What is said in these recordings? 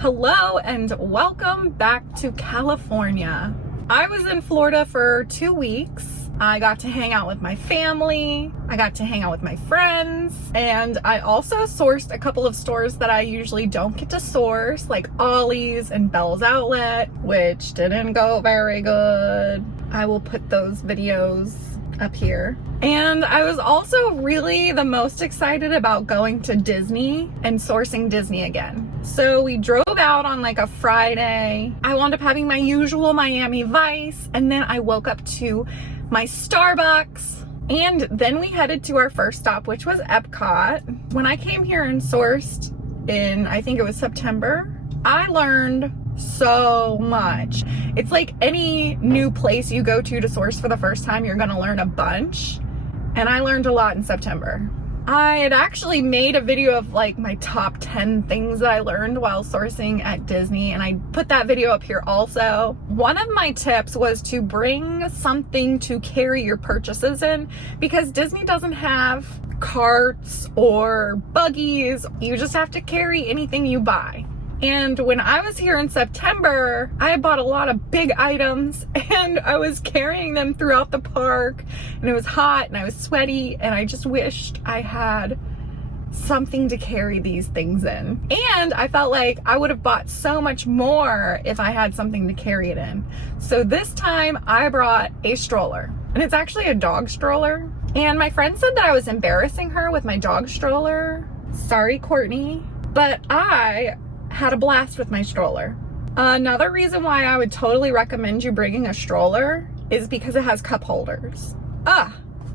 Hello and welcome back to California. I was in Florida for 2 weeks. I got to hang out with my family, I got to hang out with my friends, and I also sourced a couple of stores that I usually don't get to source, like Ollie's and Bell's Outlet, which didn't go very good. I will put those videos up here. And I was also really the most excited about going to Disney and sourcing Disney again. So we drove out on like a Friday. I wound up having my usual Miami Vice, and then I woke up to my Starbucks, and then we headed to our first stop, which was Epcot. When I came here and sourced in, I think it was September, I learned so much. It's like any new place you go to source for the first time, you're gonna learn a bunch. And I learned a lot in September. I had actually made a video of like my top 10 things that I learned while sourcing at Disney, and I put that video up here also. One of my tips was to bring something to carry your purchases in, because Disney doesn't have carts or buggies. You just have to carry anything you buy. And when I was here in September, I bought a lot of big items and I was carrying them throughout the park, and it was hot and I was sweaty, and I just wished I had something to carry these things in. And I felt like I would have bought so much more if I had something to carry it in. So this time I brought a stroller, and it's actually a dog stroller. And my friend said that I was embarrassing her with my dog stroller. Sorry, Courtney. But I had a blast with my stroller. Another reason why I would totally recommend you bringing a stroller is because it has cup holders.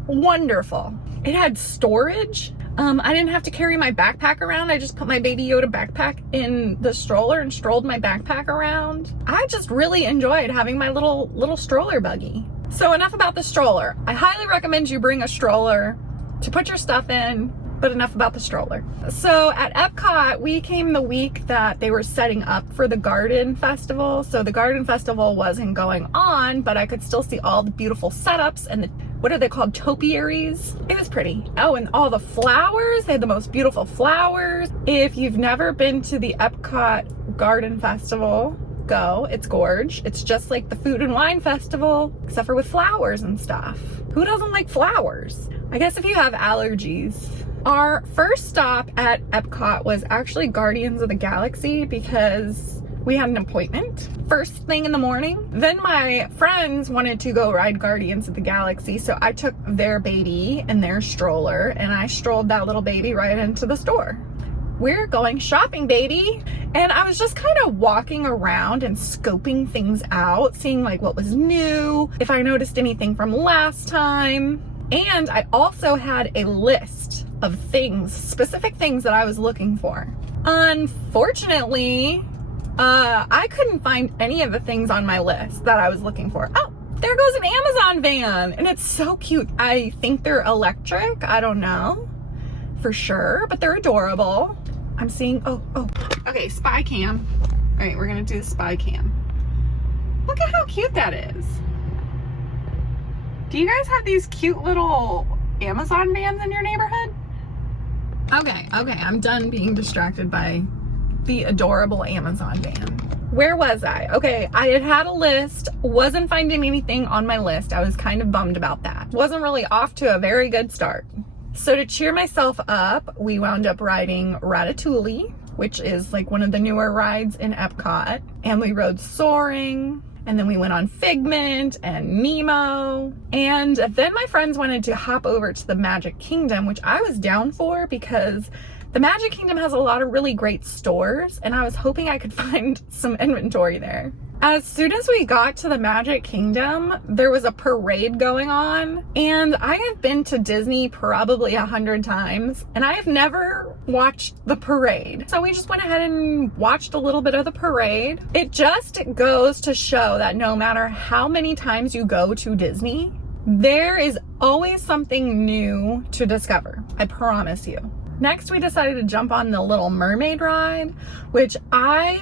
Wonderful. It had storage. I didn't have to carry my backpack around. I just put my Baby Yoda backpack in the stroller and strolled my backpack around. I just really enjoyed having my little stroller buggy. So enough about the stroller. I highly recommend you bring a stroller to put your stuff in, but enough about the stroller. So at Epcot, we came the week that they were setting up for the Garden Festival. So the Garden Festival wasn't going on, but I could still see all the beautiful setups and the, what are they called, topiaries? It was pretty. Oh, and all the flowers, they had the most beautiful flowers. If you've never been to the Epcot Garden Festival, go, it's gorge. It's just like the Food and Wine Festival, except for with flowers and stuff. Who doesn't like flowers? I guess if you have allergies. Our first stop at Epcot was actually Guardians of the Galaxy because we had an appointment first thing in the morning. Then my friends wanted to go ride Guardians of the Galaxy, so I took their baby and their stroller, and I strolled that little baby right into the store. We're going shopping, baby. And I was just kind of walking around and scoping things out, seeing like what was new, if I noticed anything from last time. And I also had a list of things, specific things that I was looking for. Unfortunately, I couldn't find any of the things on my list that I was looking for. Oh, there goes an Amazon van, and it's so cute. I think they're electric. I don't know for sure, but they're adorable. I'm seeing, okay, spy cam. All right, we're gonna do the spy cam. Look at how cute that is. Do you guys have these cute little Amazon vans in your neighborhood? Okay, I'm done being distracted by the adorable Amazon van. Where was I? Okay, I had a list, wasn't finding anything on my list. I was kind of bummed about that. Wasn't really off to a very good start. So to cheer myself up, we wound up riding Ratatouille, which is like one of the newer rides in Epcot. And we rode Soaring. And then we went on Figment and Nemo. And then my friends wanted to hop over to the Magic Kingdom, which I was down for because the Magic Kingdom has a lot of really great stores, and I was hoping I could find some inventory there. As soon as we got to the Magic Kingdom, there was a parade going on, and I have been to Disney probably 100 times, and I have never watched the parade. So we just went ahead and watched a little bit of the parade. It just goes to show that no matter how many times you go to Disney, there is always something new to discover. I promise you. Next, we decided to jump on the Little Mermaid ride, which I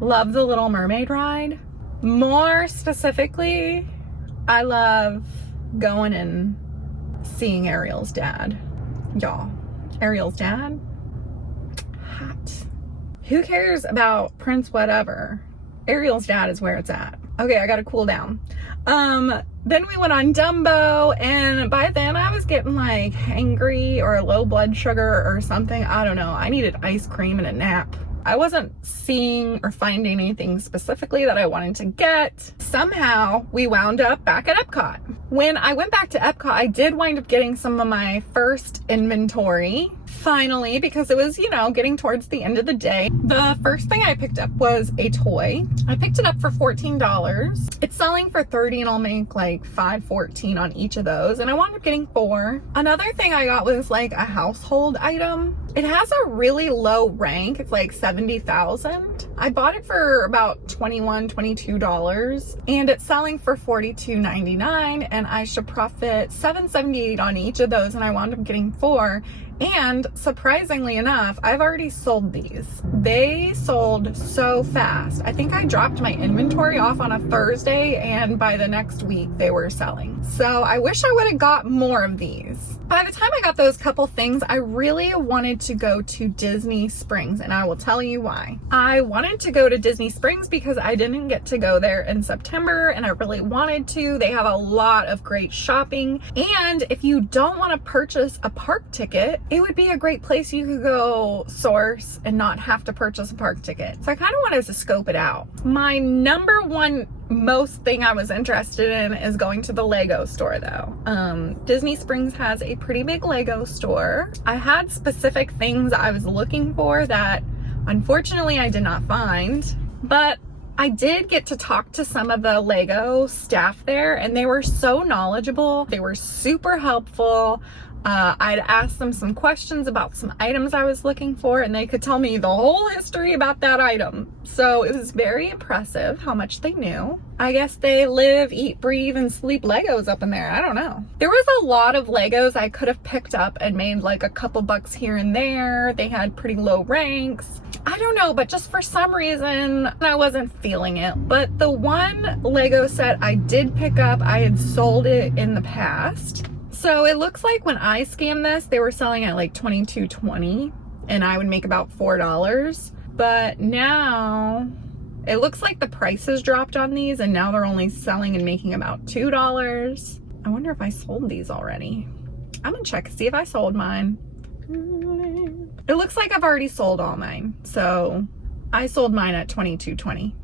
love the Little Mermaid ride. More specifically, I love going and seeing Ariel's dad. Y'all, Ariel's dad, hot. Who cares about Prince whatever? Ariel's dad is where it's at. Okay, I gotta cool down. Then we went on Dumbo, and by then I was getting like hangry or low blood sugar or something. I don't know. I needed ice cream and a nap. I wasn't seeing or finding anything specifically that I wanted to get. Somehow we wound up back at Epcot. When I went back to Epcot, I did wind up getting some of my first inventory finally, because it was, you know, getting towards the end of the day. The first thing I picked up was a toy. I picked it up for $14. It's selling for $30 and I'll make like $5.14 on each of those, and I wound up getting 4. Another thing I got was like a household item. It has a really low rank. It's like 70,000. I bought it for about $21, $22, and it's selling for $42.99, and I should profit $7.78 on each of those, and I wound up getting 4. And surprisingly enough, I've already sold these. They sold so fast. I think I dropped my inventory off on a Thursday, and by the next week they were selling. So I wish I would have got more of these. By the time I got those couple things, I really wanted to go to Disney Springs, and I will tell you why. I wanted to go to Disney Springs because I didn't get to go there in September, and I really wanted to. They have a lot of great shopping, and if you don't want to purchase a park ticket, it would be a great place you could go source and not have to purchase a park ticket. So I kind of wanted to scope it out. My number one most thing I was interested in is going to the Lego store though. Disney Springs has a pretty big Lego store. I had specific things I was looking for that unfortunately I did not find, but I did get to talk to some of the Lego staff there, and they were so knowledgeable. They were super helpful. I'd asked them some questions about some items I was looking for, and they could tell me the whole history about that item. So it was very impressive how much they knew. I guess they live, eat, breathe, and sleep Legos up in there. I don't know. There was a lot of Legos I could have picked up and made like a couple bucks here and there. They had pretty low ranks. I don't know, but just for some reason, I wasn't feeling it. But the one Lego set I did pick up, I had sold it in the past. So it looks like when I scanned this, they were selling at like $22.20, and I would make about $4. But now it looks like the prices dropped on these, and now they're only selling and making about $2. I wonder if I sold these already. I'm gonna check, see if I sold mine. It looks like I've already sold all mine. So I sold mine at $22.20.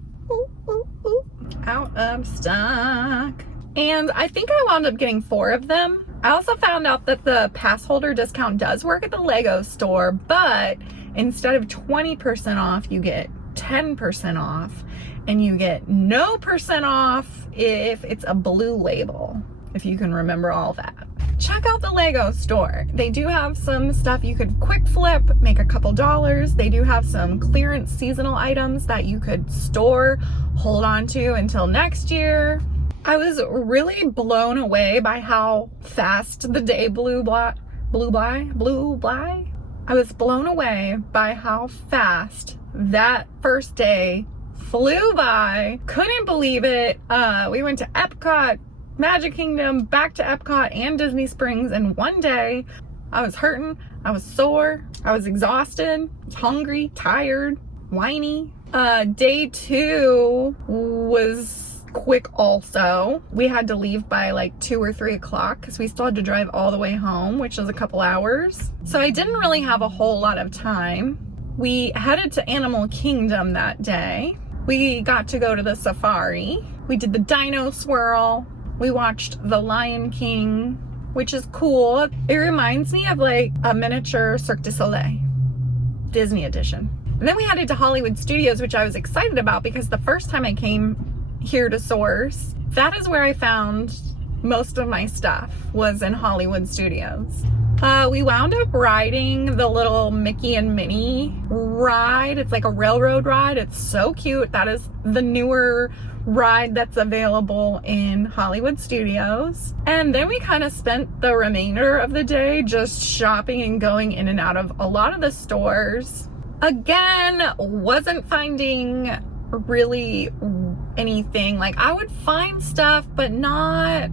Out of stock. And I think I wound up getting 4 of them. I also found out that the pass holder discount does work at the Lego store, but instead of 20% off, you get 10% off, and you get no % off if it's a blue label, if you can remember all that. Check out the Lego store. They do have some stuff you could quick flip, make a couple dollars. They do have some clearance seasonal items that you could store, hold on to until next year. I was really blown away by how fast the day blew by. I was blown away by how fast that first day flew by. Couldn't believe it. We went to Epcot, Magic Kingdom, back to Epcot and Disney Springs in one day. I was hurting, I was sore, I was exhausted, hungry, tired, whiny. Day 2 was quick also. We had to leave by like 2 or 3 o'clock because we still had to drive all the way home, which was a couple hours. So I didn't really have a whole lot of time. We headed to Animal Kingdom that day. We got to go to the safari. We did the dino swirl. We watched The Lion King, which is cool. It reminds me of like a miniature Cirque du Soleil, Disney edition. And then we headed to Hollywood Studios, which I was excited about because the first time I came here to Source, that is where I found most of my stuff, was in Hollywood Studios. We wound up riding the little Mickey and Minnie ride. It's like a railroad ride. It's so cute. That is the newer ride that's available in Hollywood Studios. And then we kind of spent the remainder of the day just shopping and going in and out of a lot of the stores. Again, wasn't finding really anything. Like, I would find stuff, but not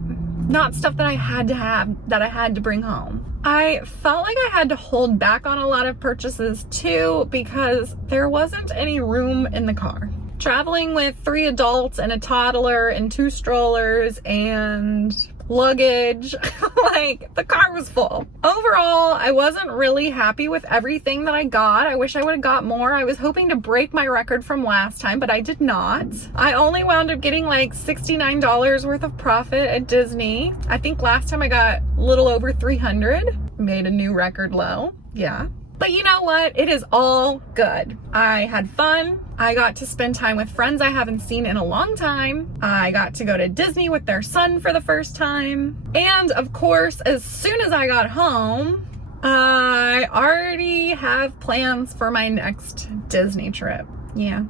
stuff that I had to have, that I had to bring home. I felt like I had to hold back on a lot of purchases too because there wasn't any room in the car. Traveling with 3 adults and a toddler and 2 strollers and luggage, like the car was full. Overall, I wasn't really happy with everything that I got. I wish I would have got more. I was hoping to break my record from last time, but I did not. I only wound up getting like $69 worth of profit at Disney. I think last time I got a little over 300. Made a new record low. Yeah. But you know what? It is all good. I had fun. I got to spend time with friends I haven't seen in a long time. I got to go to Disney with their son for the first time. And of course, as soon as I got home, I already have plans for my next Disney trip. Yeah,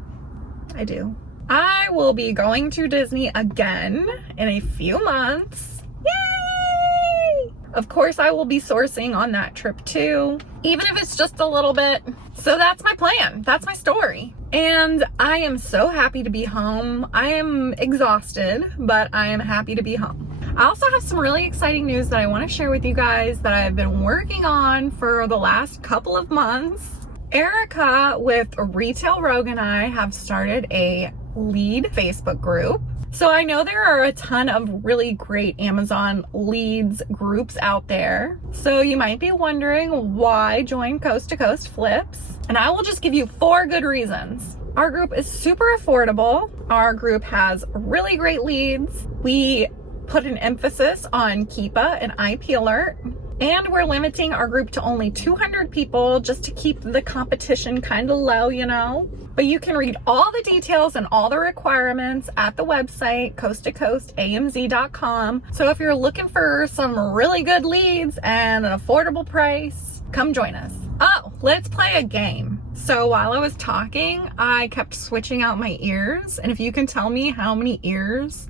I do. I will be going to Disney again in a few months. Yay! Of course, I will be sourcing on that trip too, even if it's just a little bit. So that's my plan. That's my story. And I am so happy to be home. I am exhausted, but I am happy to be home. I also have some really exciting news that I want to share with you guys that I've been working on for the last couple of months. Erica with Retail Rogue and I have started a lead Facebook group. So I know there are a ton of really great Amazon leads groups out there. So you might be wondering why join Coast to Coast Flips. And I will just give you 4 good reasons. Our group is super affordable. Our group has really great leads. We put an emphasis on Keepa and IP Alert. And we're limiting our group to only 200 people just to keep the competition kind of low, you know. But you can read all the details and all the requirements at the website, coasttocoastamz.com. So if you're looking for some really good leads and an affordable price, come join us. Oh, let's play a game. So while I was talking, I kept switching out my ears. And if you can tell me how many ears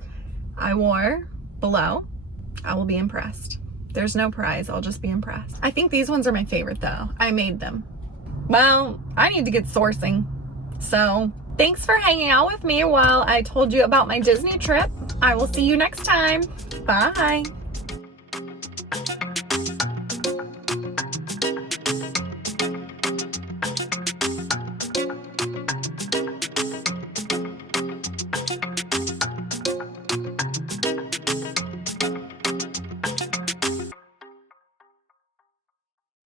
I wore below, I will be impressed. There's no prize, I'll just be impressed. I think these ones are my favorite though. I made them. Well, I need to get sourcing. So thanks for hanging out with me while I told you about my Disney trip. I will see you next time. Bye.